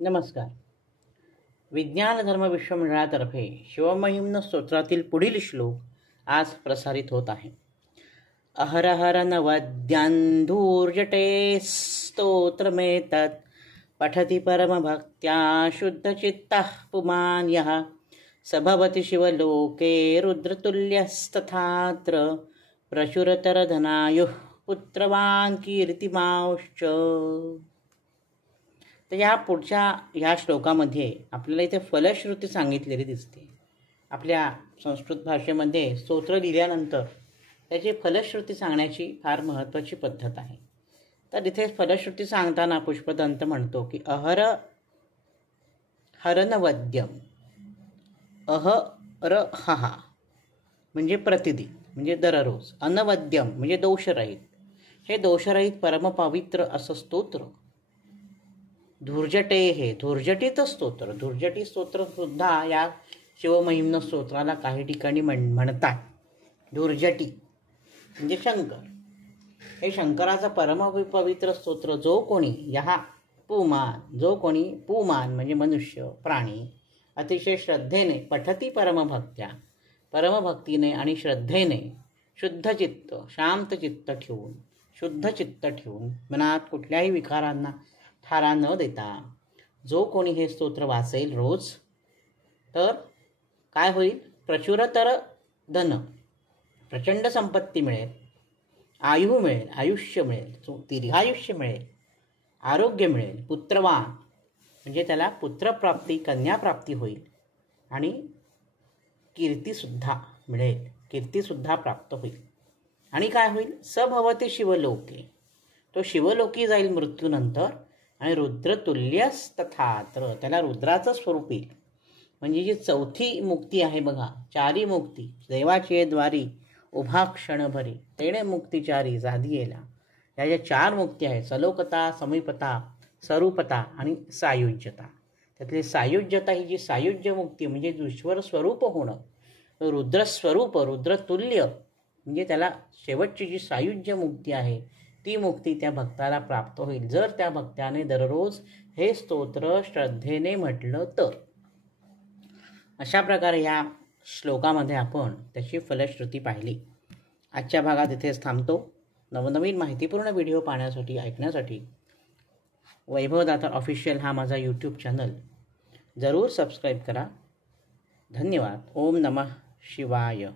नमस्कार. विज्ञान धर्म विश्वमंडळातर्फे शिवमहिम्न स्तोत्रातील पुढील श्लोक आज प्रसारित होत आहे. अहरहर नवद्यांधूर्जटे स्तोत्रमेतत् पठति परमभक्त्या शुद्धचित्तः पुमान् यः स भवति शिवलोके रुद्रतुल्यस्तथात्र प्रचुरतरधनायुः पुत्रवान् कीर्तिमांश्च. तर या पुढच्या ह्या श्लोकामध्ये आपल्याला इथे फलश्रुती सांगितलेली दिसते. आपल्या संस्कृत भाषेमध्ये स्तोत्र लिहिल्यानंतर त्याची फलश्रुती सांगण्याची फार महत्त्वाची पद्धत आहे. तर इथे फलश्रुती सांगताना पुष्पदंत म्हणतो की अहर हरनवद्यम. अहरहा म्हणजे प्रतिदिन म्हणजे दररोज. अनवद्यम म्हणजे दोषरहित. हे दोषरहित परमपवित्र असं स्तोत्र. धुर्जटे हे धुर्जटित स्तोत्र. धुर्जटी स्तोत्र सुद्धा या शिवमहिम्न स्तोत्राला काही ठिकाणी म्हणतात. धुर्जटी म्हणजे शंकर. हे शंकराचा परमपवित्र स्तोत्र जो कोणी पुमान म्हणजे मनुष्य प्राणी अतिशय श्रद्धेने पठती परमभक्तीने आणि श्रद्धेने शुद्ध चित्त ठेवून मनात कुठल्याही विकारांना थारा न देता जो कोणी हे स्तोत्र वाचेल रोज तर काय होईल? प्रचुरतर धन प्रचंड संपत्ती मिळेल, आयुष्य मिळेल, दीर्घायुष्य मिळेल, आरोग्य मिळेल, पुत्रवान म्हणजे त्याला पुत्रप्राप्ती कन्याप्राप्ती होईल आणि कीर्तीसुद्धा मिळेल, कीर्तीसुद्धा प्राप्त होईल. आणि काय होईल? स भवति शिवलोके. तो शिवलोकी जाईल मृत्यूनंतर आणि रुद्रतुल्यस्तथात्र त्याला रुद्राचं स्वरूप येईल. म्हणजे जी चौथी मुक्ती आहे बघा, चारी मुक्ती देवाचे द्वारी उभा क्षणभरी तेणे मुक्तिचारी जाधीयेला. या ज्या चार मुक्ती आहेत सलोकता, समीपता, स्वरूपता आणि सायुज्यता. त्यातली सायुज्यता ही जी सायुज्य मुक्ती म्हणजे ईश्वर स्वरूप होणं, रुद्रस्वरूप रुद्रतुल्य म्हणजे त्याला शेवटची जी सायुज्य मुक्ती आहे ती मुक्ती त्या भक्ताला प्राप्त होईल जर त्या भक्ताने दररोज हे स्तोत्र श्रद्धेने म्हटलं तर. अशा प्रकारे या श्लोकामध्ये आपण त्याची फलश्रुती पाहिली. आजच्या भागात इथेच थांबतो. नवनवीन माहितीपूर्ण व्हिडिओ पाहण्यासाठी ऐकण्यासाठी वैभवदाता ऑफिशियल हा माझा यूट्यूब चॅनल जरूर सबस्क्राईब करा. धन्यवाद. ओम नमः शिवाय.